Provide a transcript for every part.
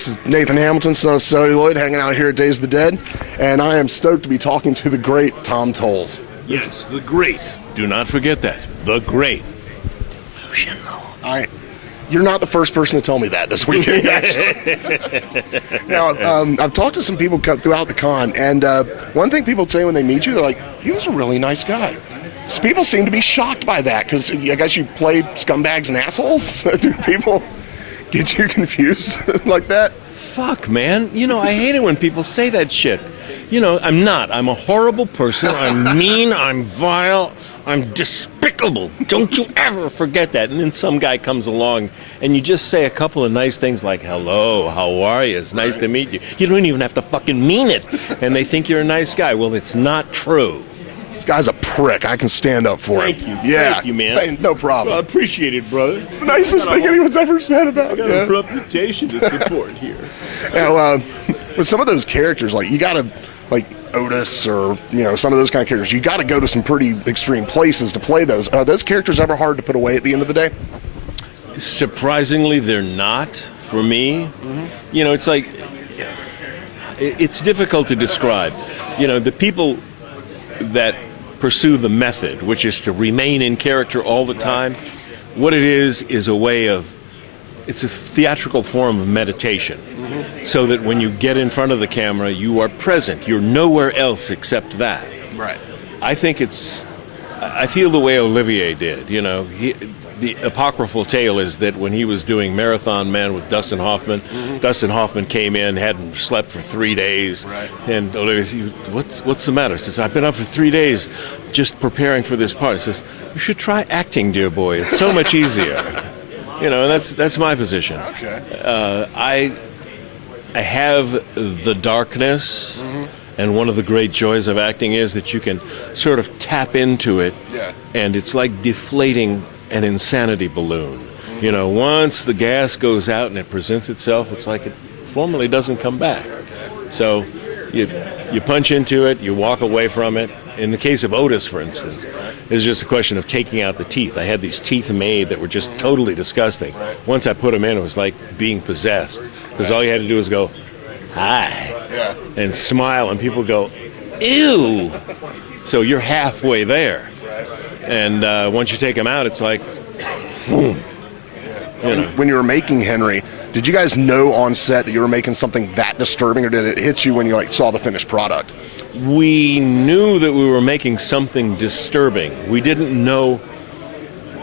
folks? It's Nathan Hamilton, Son of Celluloid, hanging out here at Days of the Dead, and I am stoked to be talking to the great Tom Towles. Yes, the great. Do not forget that. The great. You're not the first person to tell me that this weekend, actually. Now, I've talked to some people throughout the con, and one thing people say when they meet you, they're like, he was a really nice guy. So people seem to be shocked by that, because I guess you play scumbags and assholes. Do people get you confused like that? Fuck, man. You know, I hate it when people say that shit. You know, I'm not. I'm a horrible person. I'm mean. I'm vile. I'm despicable. Don't you ever forget that. And then some guy comes along and you just say a couple of nice things like, hello, how are you? It's nice to meet you. You don't even have to fucking mean it. And they think you're a nice guy. Well, it's not true. This guy's a prick. I can stand up for him. Thank you. Yeah. Thank you, man. Hey, no problem. Well, I appreciate it, brother. It's the nicest thing anyone's ever said about me. I got a reputation to support here. Now, with some of those characters, like, you gotta, like Otis or, you know, some of those kind of characters, you gotta go to some pretty extreme places to play those. Are those characters ever hard to put away at the end of the day? Surprisingly, they're not for me. Mm-hmm. You know, it's like, it's difficult to describe. You know, the people that pursue the method, which is to remain in character all the time, what it is a way of, it's a theatrical form of meditation. Mm-hmm. So that when you get in front of the camera, you are present. You're nowhere else except that. Right. I think I feel the way Olivier did. You know, the apocryphal tale is that when he was doing Marathon Man with Dustin Hoffman, mm-hmm. Dustin Hoffman came in, hadn't slept for 3 days, right. And Olivier said, what's the matter? He says, I've been up for 3 days just preparing for this part. He says, you should try acting, dear boy. It's so much easier. You know, and that's my position. Okay. I have the darkness, mm-hmm. And one of the great joys of acting is that you can sort of tap into it, and it's like deflating an insanity balloon. Mm-hmm. You know, once the gas goes out and it presents itself, it's like it formally doesn't come back. Okay. So you punch into it, you walk away from it. In the case of Otis, for instance, it's just a question of taking out the teeth. I had these teeth made that were just totally disgusting. Once I put them in, it was like being possessed, because all you had to do was go, hi, and smile, and people go, ew. So you're halfway there. And once you take them out, it's like, boom. You know. When you were making Henry, did you guys know on set that you were making something that disturbing, or did it hit you when you saw the finished product? We knew that we were making something disturbing. We didn't know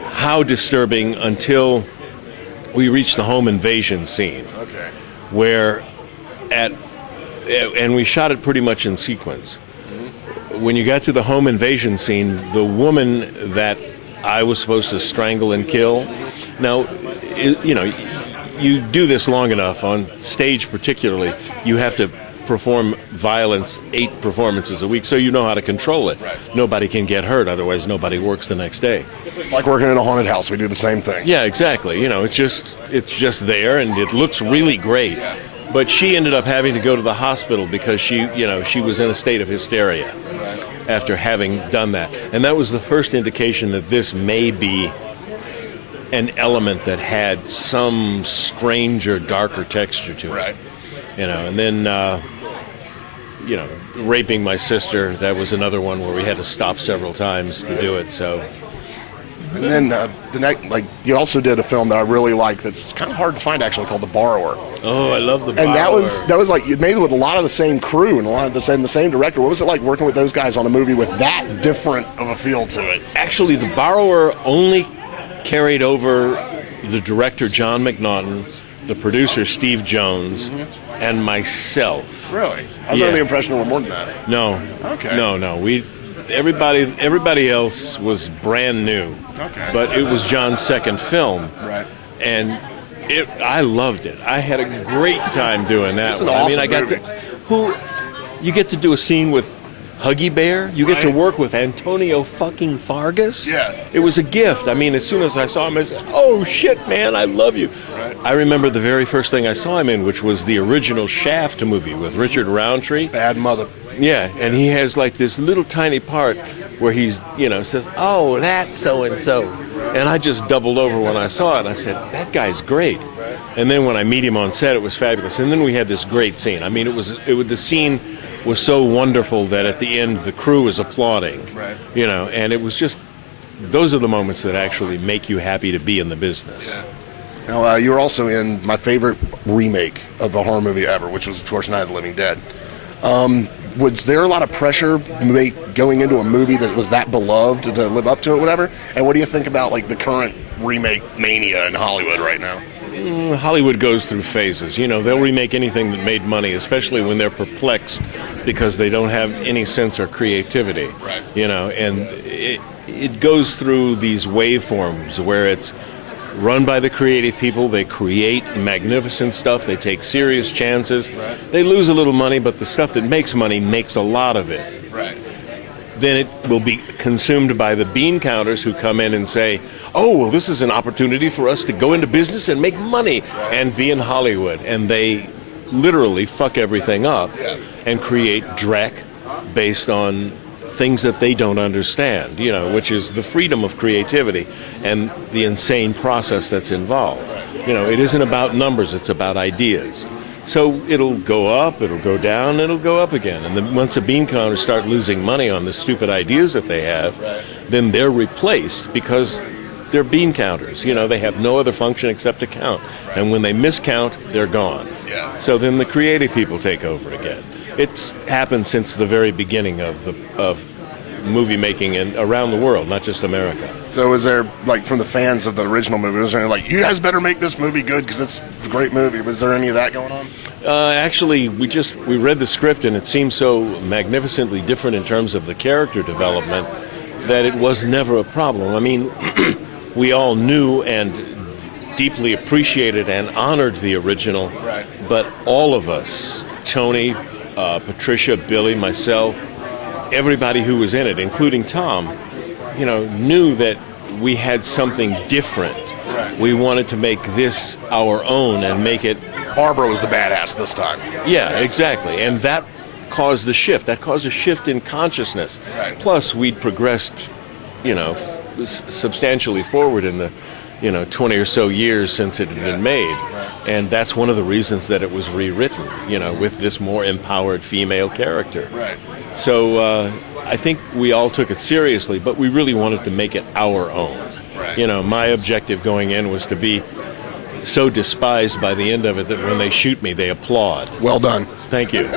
how disturbing until we reached the home invasion scene. Okay. Where and we shot it pretty much in sequence. Mm-hmm. When you got to the home invasion scene, the woman that I was supposed to strangle and kill, now, you know, you do this long enough, on stage particularly, you have to perform violence 8 performances a week, so you know how to control it. Right. Nobody can get hurt, otherwise nobody works the next day. Like working in a haunted house, we do the same thing. Yeah, exactly. You know, it's just there, and it looks really great. Yeah. But she ended up having to go to the hospital because she was in a state of hysteria after having done that. And that was the first indication that this may be an element that had some stranger, darker texture to it. Right. You know, and then raping my sister, that was another one where we had to stop several times to do it. So. And then you also did a film that I really like that's kind of hard to find, actually, called The Borrower. Oh, I love The Borrower. And that was like, you made it with a lot of the same crew and a lot of the same director. What was it like working with those guys on a movie with that different of a feel to it? Actually, The Borrower only carried over the director John McNaughton, the producer Steve Jones, mm-hmm. and myself. Really? I was under the impression there were more than that. No. Okay. No. Everybody else was brand new. Okay. But it was John's second film. Right. And I loved it. I had a great time doing that. It's an awesome movie. You get to do a scene with Huggy Bear. You get to work with Antonio fucking Fargas. Yeah. It was a gift. I mean, as soon as I saw him, I said, oh shit, man, I love you. Right. I remember the very first thing I saw him in, which was the original Shaft movie with Richard Roundtree. Bad Mother. Yeah, and he has like this little tiny part where he's, says, oh, that's so-and-so. And I just doubled over when I saw it. I said, that guy's great. And then when I meet him on set, it was fabulous. And then we had this great scene. I mean, the scene was so wonderful that at the end the crew was applauding. Right. And it was just, those are the moments that actually make you happy to be in the business. Yeah. Now, you were also in my favorite remake of a horror movie ever, which was, of course, Night of the Living Dead. Was there a lot of pressure going into a movie that was that beloved to live up to it, whatever? And what do you think about like the current remake mania in Hollywood right now? Hollywood goes through phases. They'll remake anything that made money, especially when they're perplexed because they don't have any sense or creativity. Right. And it goes through these waveforms where it's run by the creative people. They create magnificent stuff. They take serious chances. Right. They lose a little money, but the stuff that makes money makes a lot of it. Right. Then it will be consumed by the bean counters who come in and say, oh, well, this is an opportunity for us to go into business and make money and be in Hollywood. And they literally fuck everything up and create dreck based on things that they don't understand, which is the freedom of creativity and the insane process that's involved. It isn't about numbers, it's about ideas. So it'll go up, it'll go down, it'll go up again. And then once the bean counters start losing money on the stupid ideas that they have, then they're replaced because they're bean counters. They have no other function except to count. And when they miscount, they're gone. Yeah. So then the creative people take over again. It's happened since the very beginning of movie making and around the world, not just America. So is there, like, from the fans of the original movie, was there any, like, you guys better make this movie good because it's a great movie? Was there any of that going on? Actually, we read the script and it seemed so magnificently different in terms of the character development that it was never a problem. I mean, we all knew and deeply appreciated and honored the original, but all of us, Tony, Patricia, Billy, myself, everybody who was in it, including Tom, knew that we had something different. Right. We wanted to make this our own and make it... Barbara was the badass this time. Yeah, exactly. And that caused the shift. That caused a shift in consciousness. Right. Plus, we'd progressed, substantially forward in the 20 or so years since it had been made. Right. And that's one of the reasons that it was rewritten, with this more empowered female character. Right. So I think we all took it seriously, but we really wanted to make it our own. Right. My objective going in was to be so despised by the end of it that when they shoot me, they applaud. Well done. Thank you.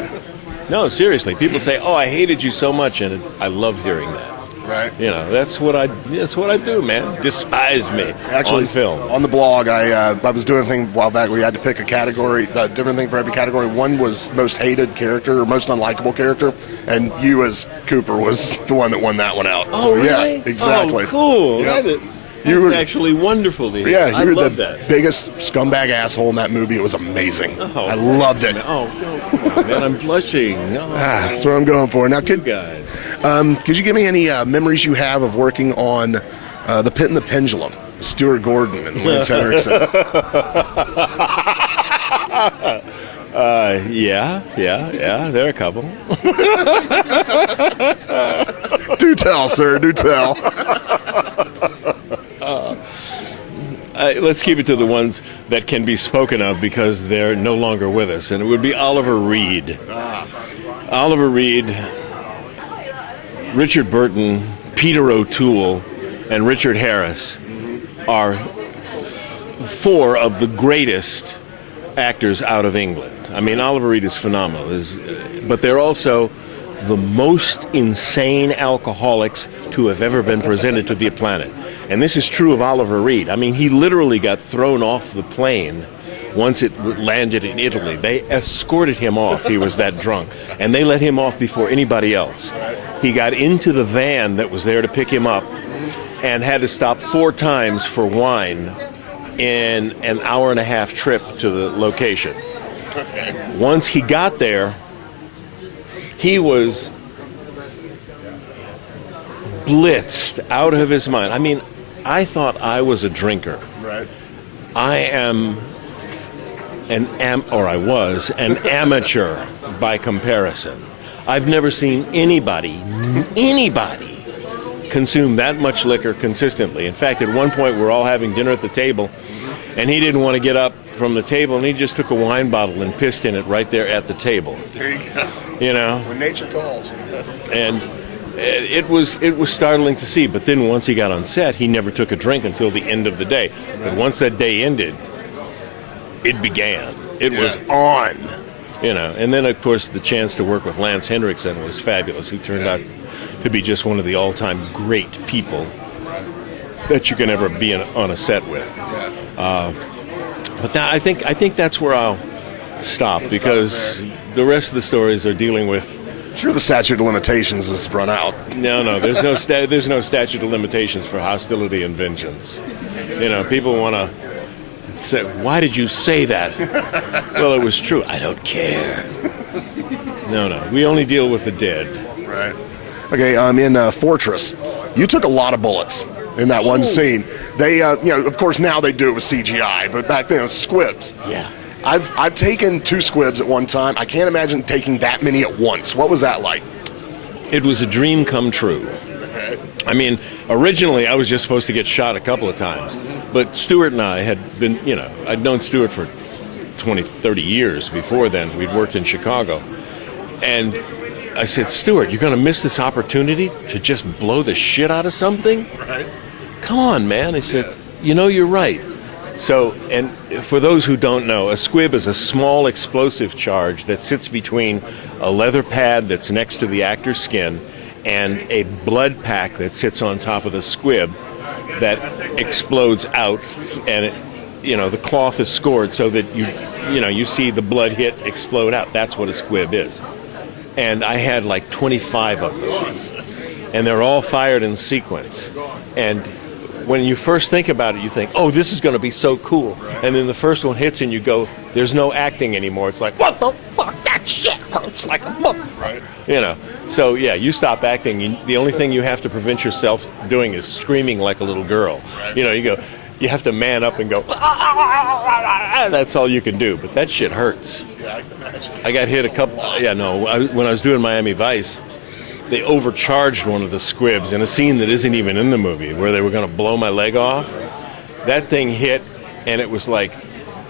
No, seriously. People say, "Oh, I hated you so much," and I love hearing that. Right. That's what I do, man. Despise me. Actually, on film. On the blog, I was doing a thing a while back where you had to pick a category, a different thing for every category. One was most hated character or most unlikable character, and you as Cooper was the one that won that one out. Oh, so, really? Yeah, exactly. Oh, cool. Yep. That's actually wonderful to hear. Yeah, I you were love the that. biggest scumbag asshole in that movie. It was amazing. Oh, I loved it. Oh, no, come on, man. I'm blushing. Oh, That's what I'm going for. Now, you guys. could you give me any memories you have of working on The Pit and the Pendulum, Stuart Gordon and Lance Henriksen? Yeah. There are a couple. Do tell, sir. Do tell. Let's keep it to the ones that can be spoken of because they're no longer with us, and it would be Oliver Reed. Oliver Reed, Richard Burton, Peter O'Toole, and Richard Harris are four of the greatest actors out of England. I mean, Oliver Reed is phenomenal, but they're also the most insane alcoholics to have ever been presented to the planet. And this is true of Oliver Reed. I mean, he literally got thrown off the plane once it landed in Italy. They escorted him off. He was that drunk. And they let him off before anybody else. He got into the van that was there to pick him up and had to stop 4 times for wine in an hour-and-a-half trip to the location. Once he got there, he was blitzed out of his mind. I mean, I thought I was a drinker. Right. I am I was an amateur by comparison. I've never seen anybody consume that much liquor consistently. In fact, at one point, we're all having dinner at the table, And he didn't want to get up from the table, and he just took a wine bottle and pissed in it right there at the table. There you go. You know? When nature calls. And it was startling to see. But then once he got on set, he never took a drink until the end of the day. But once that day ended, it began. It was on. You know, and then of course the chance to work with Lance Henriksen was fabulous, who turned out to be just one of the all-time great people that you can ever be on a set with. But now I think that's where I'll stop, because the rest of the stories are dealing with. Sure, the statute of limitations has run out. No, there's no statute of limitations for hostility and vengeance. You know, people want to say, "Why did you say that?" Well, it was true. I don't care. No, we only deal with the dead. Right. Okay. In Fortress, you took a lot of bullets in that one scene. They, of course, now they do it with CGI, but back then it was squibs. Yeah. I've taken 2 squibs at one time. I can't imagine taking that many at once. What was that like? It was a dream come true. I mean, originally I was just supposed to get shot a couple of times, but Stuart and I had been, I'd known Stuart for 20, 30 years before then. We'd worked in Chicago. And I said, Stuart, you're going to miss this opportunity to just blow the shit out of something? Right. Come on, man. I said, you're right. So, and for those who don't know, a squib is a small explosive charge that sits between a leather pad that's next to the actor's skin and a blood pack that sits on top of the squib that explodes out, and the cloth is scored so that you see the blood hit, explode out. That's what a squib is. And I had like 25 of those, and they're all fired in sequence. And when you first think about it, you think, oh, this is going to be so cool. And then the first one hits and you go, there's no acting anymore. It's like, what the fuck? That shit hurts like a mother. Right. So yeah, you stop acting. The only thing you have to prevent yourself doing is screaming like a little girl. Right. You have to man up and go, that's all you can do. But that shit hurts. Yeah, I can imagine. I got hit a couple, when I was doing Miami Vice, they overcharged one of the squibs in a scene that isn't even in the movie, where they were going to blow my leg off. That thing hit, and it was like,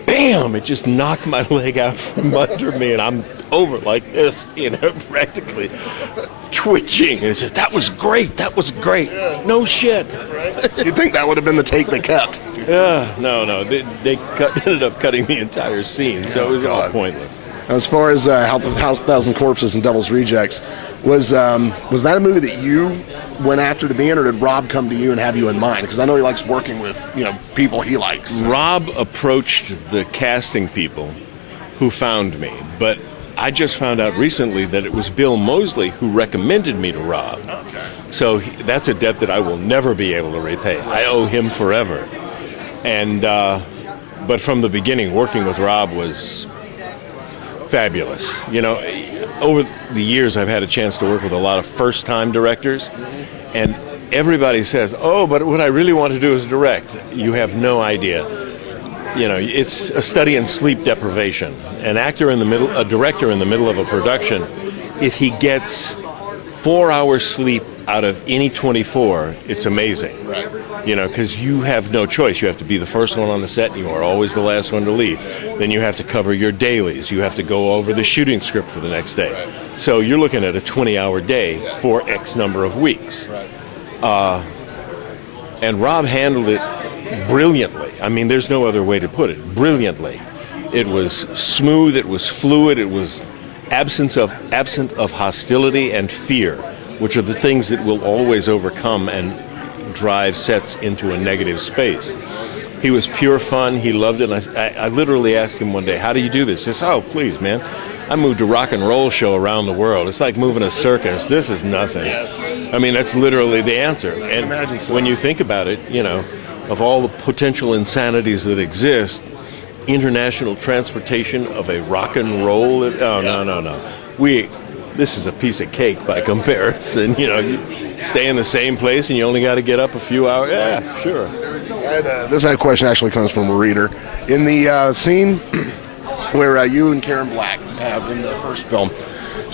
bam! It just knocked my leg out from under me, and I'm over like this, practically twitching. And it says, that was great. No shit. You'd think that would have been the take they kept. Yeah, no. They ended up cutting the entire scene, so it was all pointless. As far as House of 1,000 Corpses and Devil's Rejects, was that a movie that you went after to be in, or did Rob come to you and have you in mind? Because I know he likes working with people he likes. Rob approached the casting people who found me, but I just found out recently that it was Bill Moseley who recommended me to Rob. Okay. So that's a debt that I will never be able to repay. I owe him forever. And but from the beginning, working with Rob was fabulous. Over the years, I've had a chance to work with a lot of first-time directors, and everybody says, oh, but what I really want to do is direct. You have no idea. It's a study in sleep deprivation. A director in the middle of a production, if he gets 4 hours sleep out of any 24, it's amazing. Right. Because you have no choice. You have to be the first one on the set, and you are always the last one to leave. Then you have to cover your dailies. You have to go over the shooting script for the next day. Right. So you're looking at a 20-hour day for X number of weeks. Right. And Rob handled it brilliantly. I mean, there's no other way to put it. Brilliantly. It was smooth. It was fluid. It was absent of hostility and fear, which are the things that will always overcome and drive sets into a negative space. He was pure fun. He loved it. And I literally asked him one day, how do you do this? He says, oh, please, man. I moved a rock and roll show around the world. It's like moving a circus. This is nothing. I mean, that's literally the answer. And when you think about it, of all the potential insanities that exist, international transportation of a rock and roll, no. This is a piece of cake by comparison. You stay in the same place and you only got to get up a few hours. Yeah, sure. This question actually comes from a reader. In the scene where you and Karen Black have in the first film,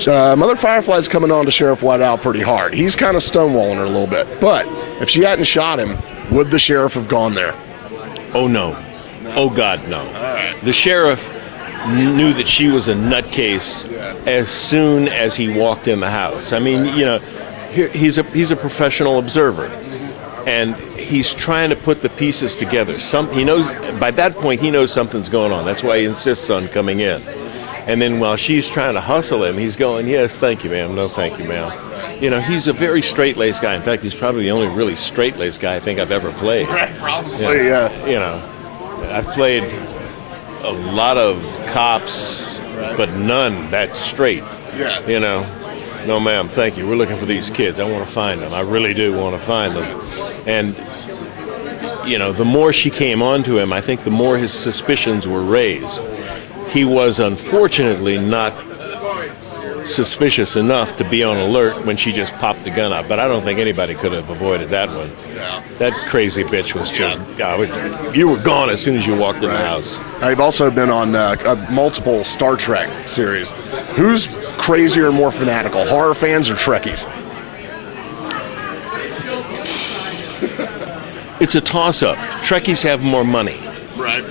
Mother Firefly's coming on to Sheriff Whiteout pretty hard. He's kind of stonewalling her a little bit. But if she hadn't shot him, would the sheriff have gone there? Oh, no. Oh, God, no. The sheriff knew that she was a nutcase as soon as he walked in the house. I mean, he's a professional observer, and he's trying to put the pieces together. He knows by that point he knows something's going on. That's why he insists on coming in. And then while she's trying to hustle him, he's going, "Yes, thank you, ma'am. No, thank you, ma'am." He's a very straight-laced guy. In fact, he's probably the only really straight-laced guy I think I've ever played. Right, probably, yeah. I've played a lot of cops, but none that's straight. Yeah. No, ma'am, thank you. We're looking for these kids. I want to find them. I really do want to find them. And, the more she came on to him, I think the more his suspicions were raised. He was unfortunately not suspicious enough to be on alert when she just popped the gun up, but I don't think anybody could have avoided that one. Yeah. That crazy bitch was just, you were gone as soon as you walked in the house. I've also been on multiple Star Trek series. Who's crazier and more fanatical, horror fans or Trekkies? It's a toss-up. Trekkies have more money. Right.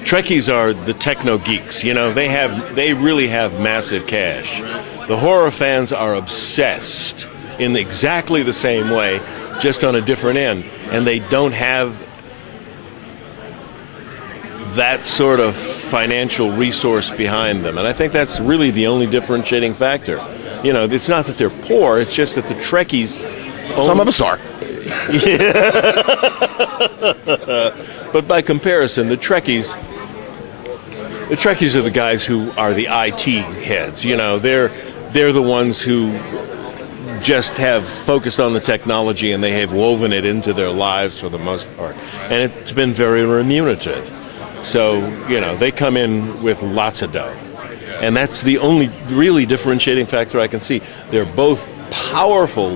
Trekkies are the techno geeks. They really have massive cash. The horror fans are obsessed in exactly the same way, just on a different end, and they don't have that sort of financial resource behind them. And I think that's really the only differentiating factor. It's not that they're poor, it's just that the Trekkies... Some of us are. But by comparison, the Trekkies are the guys who are the IT heads. They're the ones who just have focused on the technology, and they have woven it into their lives for the most part. And it's been very remunerative. So, they come in with lots of dough. And that's the only really differentiating factor I can see. They're both powerful,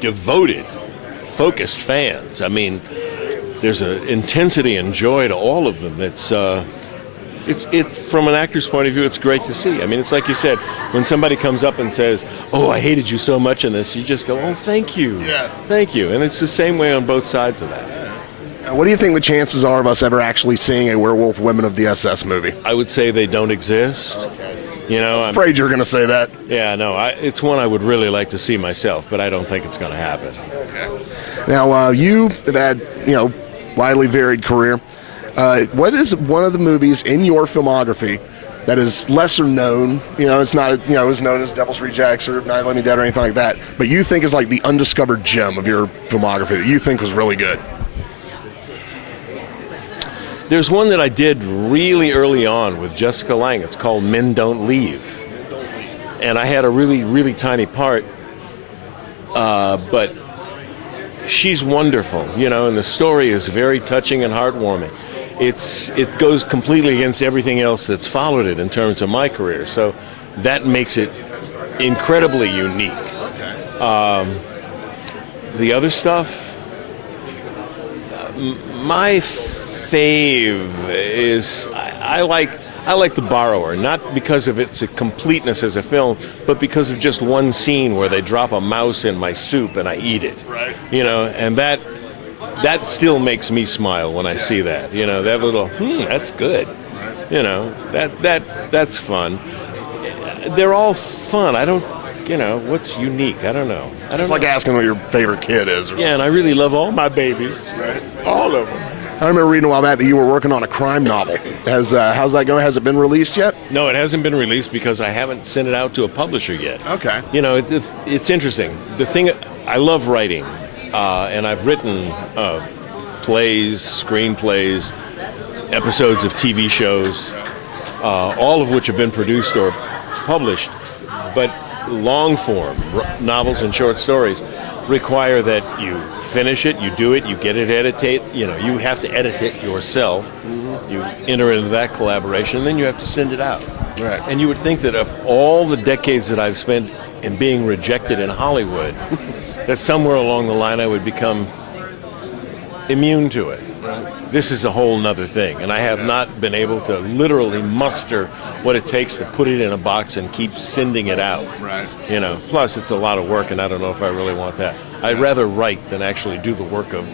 devoted, focused fans. I mean, there's an intensity and joy to all of them. It's from an actor's point of view, it's great to see. I mean, it's like you said, when somebody comes up and says, "Oh, I hated you so much in this," you just go, "Oh, thank you, thank you." And it's the same way on both sides of that. What do you think the chances are of us ever actually seeing a Werewolf Women of the SS movie? I would say they don't exist. Okay. I'm afraid you're going to say that. Yeah, no, it's one I would really like to see myself, but I don't think it's going to happen. Okay. Now, you have had, widely varied career. What is one of the movies in your filmography that is lesser known? It's not, as known as Devil's Rejects or Night Let Me Dead or anything like that, but you think is like the undiscovered gem of your filmography that you think was really good? There's one that I did really early on with Jessica Lange. It's called Men Don't Leave. And I had a really, really tiny part, but she's wonderful, and the story is very touching and heartwarming. It goes completely against everything else that's followed it in terms of my career, so that makes it incredibly unique. The other stuff, my fave is I like The Borrower, not because of its completeness as a film, but because of just one scene where they drop a mouse in my soup and I eat it. Right. And that still makes me smile when I see that. That little, that's good. Right. That's fun. They're all fun. I don't, what's unique? I don't know. It's like asking what your favorite kid is. Yeah, and I really love all my babies. Right. All of them. I remember reading a while back that you were working on a crime novel. How's that going? Has it been released yet? No, it hasn't been released because I haven't sent it out to a publisher yet. Okay. It's interesting. The thing, I love writing, and I've written plays, screenplays, episodes of TV shows, all of which have been produced or published. But long form novels and short stories require that you finish it, you do it, you get it edited, you have to edit it yourself, you enter into that collaboration, and then you have to send it out. Right. And you would think that of all the decades that I've spent in being rejected in Hollywood, that somewhere along the line I would become immune to it. Right. This is a whole nother thing, and I have not been able to literally muster what it takes to put it in a box and keep sending it out. Right. Plus it's a lot of work, and I don't know if I really want that. I'd rather write than actually do the work of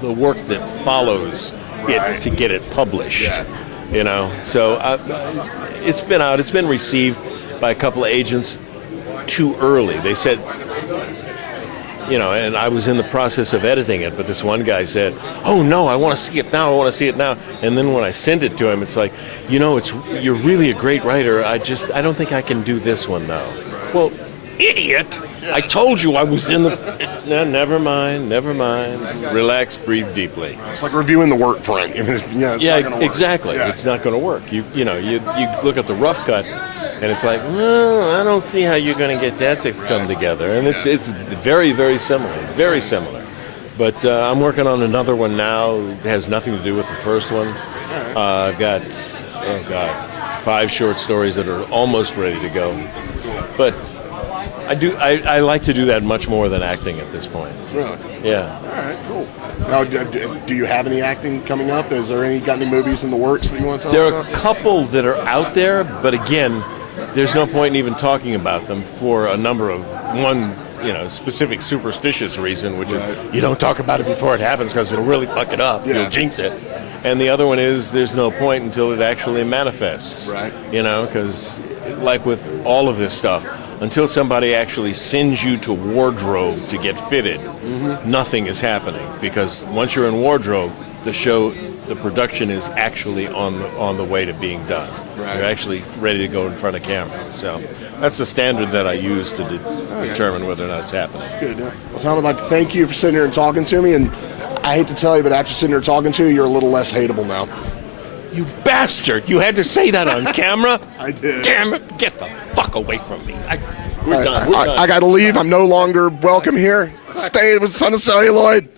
the work that follows to get it published. You know, so it's been out. It's been received by a couple of agents too early. They said, you know, and I was in the process of editing it, but this one guy said, "Oh no, I want to see it now. I want to see it now." And then when I sent it to him, it's like, you know, you're really a great writer. I don't think I can do this one though. Well, idiot! I told you I was in the. No, never mind. Relax, breathe deeply. It's like reviewing the work print. It's not gonna work. Exactly. Yeah. It's not going to work. You look at the rough cut, and it's like, well, I don't see how you're going to get that to come together. And it's very, very similar. Very similar. But I'm working on another one now. It has nothing to do with the first one. I've got 5 short stories that are almost ready to go. But I like to do that much more than acting at this point. Really? Yeah. All right, cool. Now, do you have any acting coming up? Is there got any movies in the works that you want to tell us about? There are a couple that are out there, but again, there's no point in even talking about them for a number of specific superstitious reason, which is you don't talk about it before it happens because it'll really fuck it up. You'll jinx it. And the other one is there's no point until it actually manifests. Right. You know, because like with all of this stuff, until somebody actually sends you to wardrobe to get fitted, nothing is happening. Because once you're in wardrobe, the production is actually on the way to being done. Right. You're actually ready to go in front of camera. So that's the standard that I use to determine whether or not it's happening. Good. Well, Tom, I'd like to thank you for sitting here and talking to me. And I hate to tell you, but after sitting here talking to you, you're a little less hateable now. You bastard! You had to say that on camera? I did. Damn it! Get the fuck away from me. We're done. I got to leave. I'm no longer welcome here. Stay with Son of Celluloid.